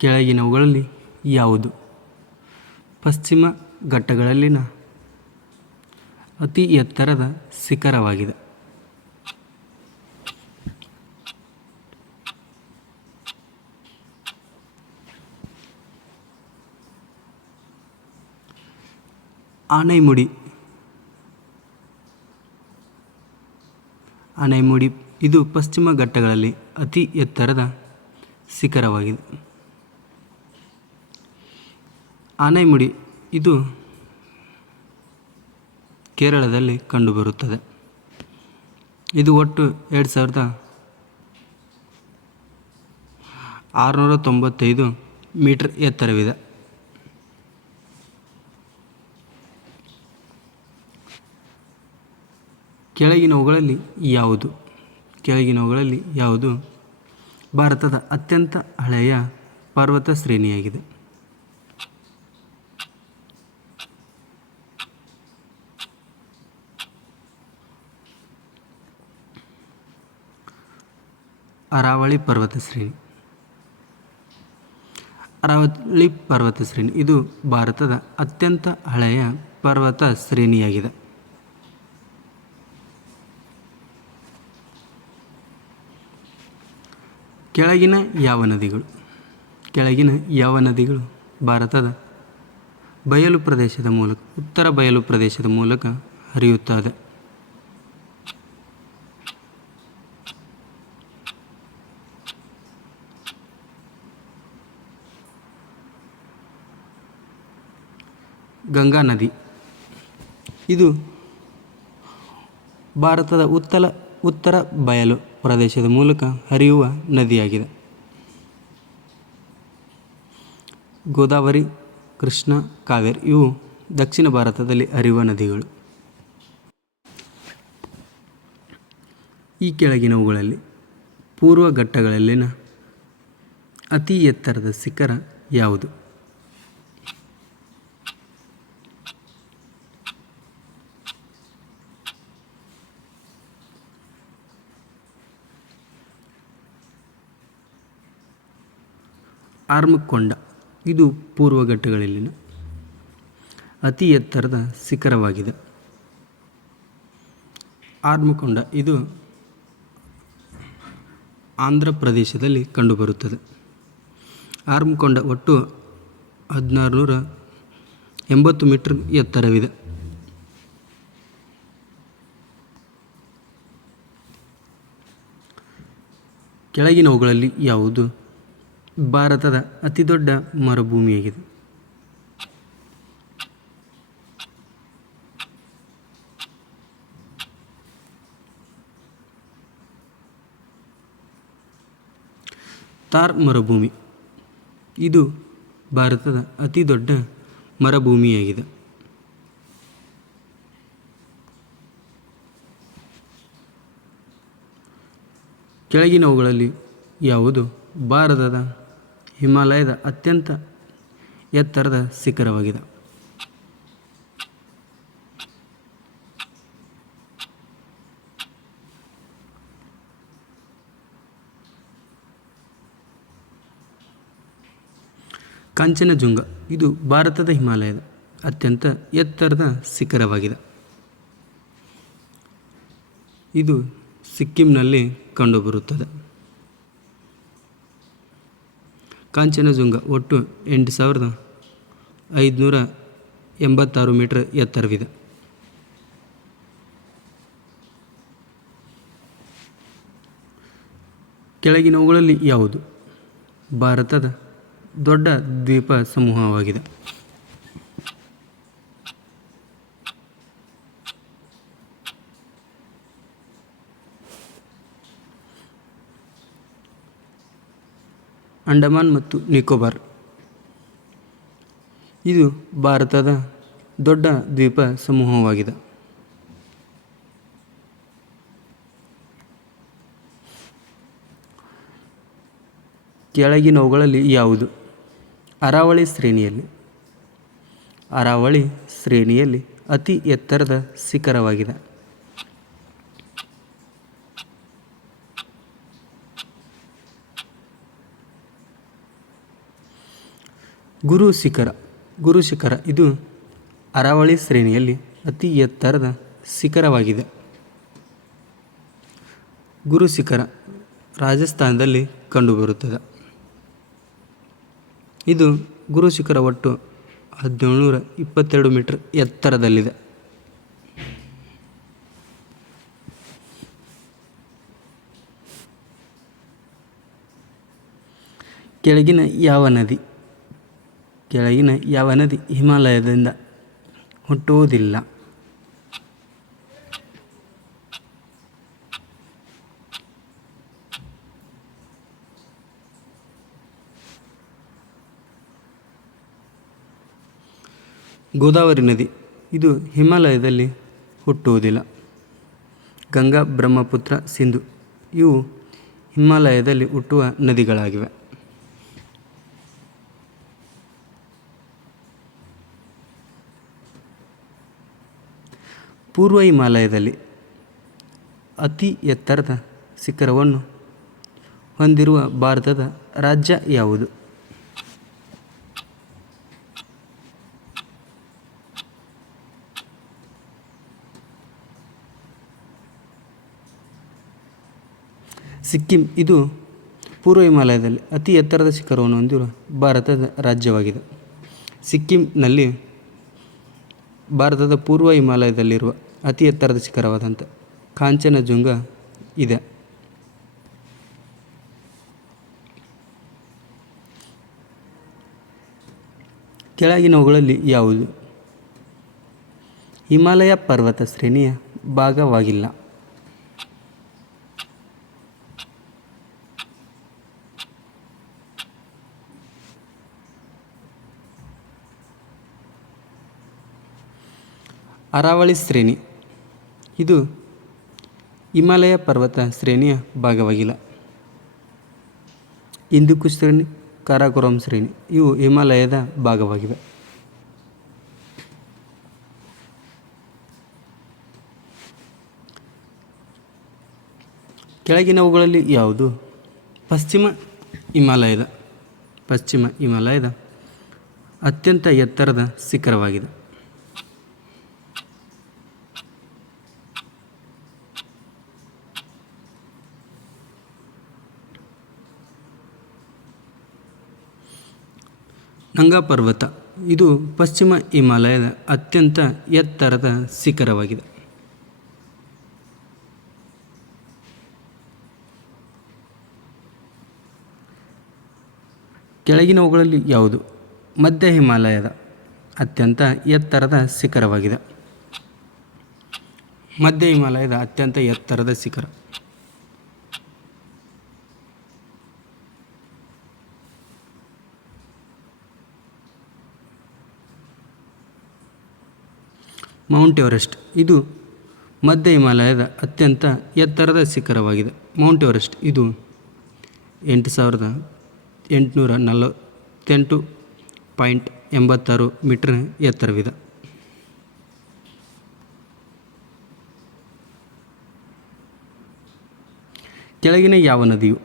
ಕೆಳಗಿನವುಗಳಲ್ಲಿ ಯಾವುದು ಪಶ್ಚಿಮ ಘಟ್ಟಗಳಲ್ಲಿನ ಅತಿ ಎತ್ತರದ ಶಿಖರವಾಗಿದೆ? ಆನೈಮುಡಿ. ಆನೈಮುಡಿ ಇದು ಪಶ್ಚಿಮ ಘಟ್ಟಗಳಲ್ಲಿ ಅತಿ ಎತ್ತರದ ಶಿಖರವಾಗಿದೆ. ಆನೈಮುಡಿ ಇದು ಕೇರಳದಲ್ಲಿ ಕಂಡುಬರುತ್ತದೆ. ಇದು ಒಟ್ಟು 2695 ಮೀಟರ್ ಎತ್ತರವಿದೆ. ಕೆಳಗಿನವುಗಳಲ್ಲಿ ಯಾವುದು ಭಾರತದ ಅತ್ಯಂತ ಹಳೆಯ ಪರ್ವತ ಶ್ರೇಣಿಯಾಗಿದೆ? ಅರಾವಳಿ ಪರ್ವತ ಶ್ರೇಣಿ. ಅರಾವಳಿ ಪರ್ವತ ಶ್ರೇಣಿ ಇದು ಭಾರತದ ಅತ್ಯಂತ ಹಳೆಯ ಪರ್ವತ ಶ್ರೇಣಿಯಾಗಿದೆ. ಕೆಳಗಿನ ಯಾವ ನದಿಗಳು ಭಾರತದ ಉತ್ತರ ಬಯಲು ಪ್ರದೇಶದ ಮೂಲಕ ಹರಿಯುತ್ತದೆ? ಗಂಗಾ ನದಿ. ಇದು ಭಾರತದ ಉತ್ತರ ಬಯಲು ಪ್ರದೇಶದ ಮೂಲಕ ಹರಿಯುವ ನದಿಯಾಗಿದೆ. ಗೋದಾವರಿ, ಕೃಷ್ಣ, ಕಾವೇರಿ ಇವು ದಕ್ಷಿಣ ಭಾರತದಲ್ಲಿ ಹರಿಯುವ ನದಿಗಳು. ಈ ಕೆಳಗಿನವುಗಳಲ್ಲಿ ಪೂರ್ವ ಘಟ್ಟಗಳಲ್ಲಿನ ಅತಿ ಎತ್ತರದ ಶಿಖರ ಯಾವುದು? ಆರ್ಮಕೊಂಡ. ಇದು ಪೂರ್ವ ಘಟ್ಟಗಳಲ್ಲಿನ ಅತಿ ಎತ್ತರದ ಶಿಖರವಾಗಿದೆ. ಆರ್ಮಕೊಂಡ ಇದು ಆಂಧ್ರ ಪ್ರದೇಶದಲ್ಲಿ ಕಂಡುಬರುತ್ತದೆ. ಆರ್ಮಕೊಂಡ ಒಟ್ಟು 1680 ಮೀಟರ್ ಎತ್ತರವಿದೆ. ಕೆಳಗಿನವುಗಳಲ್ಲಿ ಯಾವುದು ಭಾರತದ ಅತಿದೊಡ್ಡ ಮರುಭೂಮಿಯಾಗಿದೆ? ಥಾರ್ ಮರುಭೂಮಿ. ಇದು ಭಾರತದ ಅತಿದೊಡ್ಡ ಮರುಭೂಮಿಯಾಗಿದೆ. ಕೆಳಗಿನವುಗಳಲ್ಲಿ ಯಾವುದು ಭಾರತದ ಹಿಮಾಲಯದ ಅತ್ಯಂತ ಎತ್ತರದ ಶಿಖರವಾಗಿದೆ? ಕಾಂಚನಜುಂಗ. ಇದು ಭಾರತದ ಹಿಮಾಲಯದ ಅತ್ಯಂತ ಎತ್ತರದ ಶಿಖರವಾಗಿದೆ. ಇದು ಸಿಕ್ಕಿಂನಲ್ಲಿ ಕಂಡುಬರುತ್ತದೆ. ಕಾಂಚನಜುಂಗ ಒಟ್ಟು 8586 ಮೀಟರ್ ಎತ್ತರವಿದೆ. ಕೆಳಗಿನವುಗಳಲ್ಲಿ ಯಾವುದು ಭಾರತದ ದೊಡ್ಡ ದ್ವೀಪ ಸಮೂಹವಾಗಿದೆ? ಅಂಡಮಾನ್ ಮತ್ತು ನಿಕೋಬಾರ್. ಇದು ಭಾರತದ ದೊಡ್ಡ ದ್ವೀಪ ಸಮೂಹವಾಗಿದೆ. ಕೆಳಗಿನವುಗಳಲ್ಲಿ ಯಾವುದು ಅರಾವಳಿ ಶ್ರೇಣಿಯಲ್ಲಿ ಅತಿ ಎತ್ತರದ ಶಿಖರವಾಗಿದೆ? ಗುರು ಶಿಖರ. ಗುರು ಶಿಖರ ಇದು ಅರಾವಳಿ ಶ್ರೇಣಿಯಲ್ಲಿ ಅತಿ ಎತ್ತರದ ಶಿಖರವಾಗಿದೆ. ಗುರು ಶಿಖರ ರಾಜಸ್ಥಾನದಲ್ಲಿ ಕಂಡುಬರುತ್ತದೆ. ಇದು ಗುರು ಶಿಖರ ಒಟ್ಟು 1722 ಮೀಟರ್ ಎತ್ತರದಲ್ಲಿದೆ. ಕೆಳಗಿನ ಯಾವ ನದಿ ಹಿಮಾಲಯದಿಂದ ಹುಟ್ಟುವುದಿಲ್ಲ? ಗೋದಾವರಿ ನದಿ. ಇದು ಹಿಮಾಲಯದಲ್ಲಿ ಹುಟ್ಟುವುದಿಲ್ಲ. ಗಂಗಾ, ಬ್ರಹ್ಮಪುತ್ರ, ಸಿಂಧು ಇವು ಹಿಮಾಲಯದಲ್ಲಿ ಹುಟ್ಟುವ ನದಿಗಳಾಗಿವೆ. ಪೂರ್ವ ಹಿಮಾಲಯದಲ್ಲಿ ಅತಿ ಎತ್ತರದ ಶಿಖರವನ್ನು ಹೊಂದಿರುವ ಭಾರತದ ರಾಜ್ಯ ಯಾವುದು? ಸಿಕ್ಕಿಂ. ಇದು ಪೂರ್ವ ಹಿಮಾಲಯದಲ್ಲಿ ಅತಿ ಎತ್ತರದ ಶಿಖರವನ್ನು ಹೊಂದಿರುವ ಭಾರತದ ರಾಜ್ಯವಾಗಿದೆ. ಸಿಕ್ಕಿಂನಲ್ಲಿ ಭಾರತದ ಪೂರ್ವ ಹಿಮಾಲಯದಲ್ಲಿರುವ ಅತಿ ಎತ್ತರದ ಶಿಖರವಾದಂಥ ಕಾಂಚನಜುಂಗ ಇದೆ. ಕೆಳಗಿನವುಗಳಲ್ಲಿ ಯಾವುದು ಹಿಮಾಲಯ ಪರ್ವತ ಶ್ರೇಣಿಯ ಭಾಗವಾಗಿಲ್ಲ? ಅರಾವಳಿ ಶ್ರೇಣಿ. ಇದು ಹಿಮಾಲಯ ಪರ್ವತ ಶ್ರೇಣಿಯ ಭಾಗವಾಗಿಲ್ಲ. ಹಿಂದೂಕುಷ್ ಶ್ರೇಣಿ, ಕಾರಾಕೋರಂ ಶ್ರೇಣಿ ಇವು ಹಿಮಾಲಯದ ಭಾಗವಾಗಿವೆ. ಕೆಳಗಿನವುಗಳಲ್ಲಿ ಯಾವುದು ಪಶ್ಚಿಮ ಹಿಮಾಲಯದ ಅತ್ಯಂತ ಎತ್ತರದ ಶಿಖರವಾಗಿದೆ? ನಂಗಾ ಪರ್ವತ. ಇದು ಪಶ್ಚಿಮ ಹಿಮಾಲಯದ ಅತ್ಯಂತ ಎತ್ತರದ ಶಿಖರವಾಗಿದೆ. ಕೆಳಗಿನವುಗಳಲ್ಲಿ ಯಾವುದು ಮಧ್ಯ ಹಿಮಾಲಯದ ಅತ್ಯಂತ ಎತ್ತರದ ಶಿಖರವಾಗಿದೆ? ಮಧ್ಯ ಹಿಮಾಲಯದ ಅತ್ಯಂತ ಎತ್ತರದ ಶಿಖರ ಮೌಂಟ್ ಎವರೆಸ್ಟ್. ಇದು ಮಧ್ಯ ಹಿಮಾಲಯದ ಅತ್ಯಂತ ಎತ್ತರದ ಶಿಖರವಾಗಿದೆ. ಮೌಂಟ್ ಎವರೆಸ್ಟ್ ಇದು 8848.86 ಮೀಟರ್ ಎತ್ತರವಿದೆ. ಕೆಳಗಿನ ಯಾವ ನದಿಯು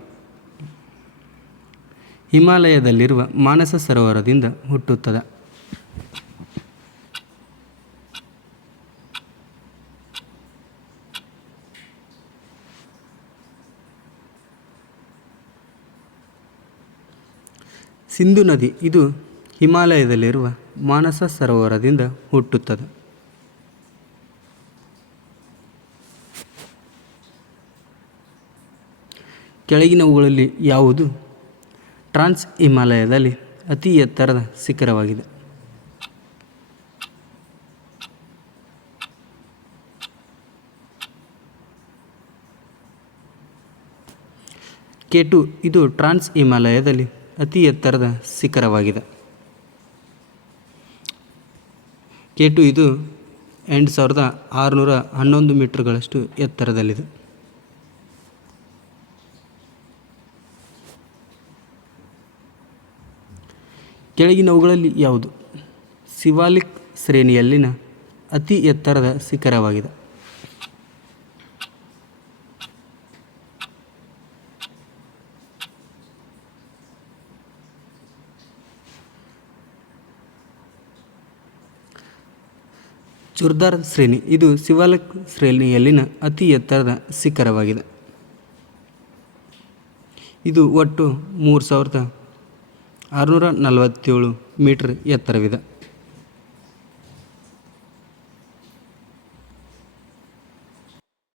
ಹಿಮಾಲಯದಲ್ಲಿರುವ ಮಾನಸ ಸರೋವರದಿಂದ ಹುಟ್ಟುತ್ತದೆ? ಸಿಂಧು ನದಿ. ಇದು ಹಿಮಾಲಯದಲ್ಲಿರುವ ಮಾನಸ ಸರೋವರದಿಂದ ಹುಟ್ಟುತ್ತದೆ. ಕೆಳಗಿನವುಗಳಲ್ಲಿ ಯಾವುದು ಟ್ರಾನ್ಸ್ ಹಿಮಾಲಯದಲ್ಲಿ ಅತಿ ಎತ್ತರದ ಶಿಖರವಾಗಿದೆ? K2. ಇದು ಟ್ರಾನ್ಸ್ ಹಿಮಾಲಯದಲ್ಲಿ ಅತಿ ಎತ್ತರದ ಶಿಖರವಾಗಿದೆ. K2 ಇದು 8611 ಮೀಟರ್ಗಳಷ್ಟು ಎತ್ತರದಲ್ಲಿದೆ. ಕೆಳಗಿನವುಗಳಲ್ಲಿ ಯಾವುದು ಶಿವಾಲಿಕ್ ಶ್ರೇಣಿಯಲ್ಲಿನ ಅತಿ ಎತ್ತರದ ಶಿಖರವಾಗಿದೆ? ಚುರ್ದಾರ್ ಶ್ರೇಣಿ ಇದು ಶಿವಾಲಿಕ್ ಶ್ರೇಣಿಯಲ್ಲಿನ ಅತಿ ಎತ್ತರದ ಶಿಖರವಾಗಿದೆ. ಇದು ಒಟ್ಟು 3647 ಮೀಟರ್ ಎತ್ತರವಿದೆ.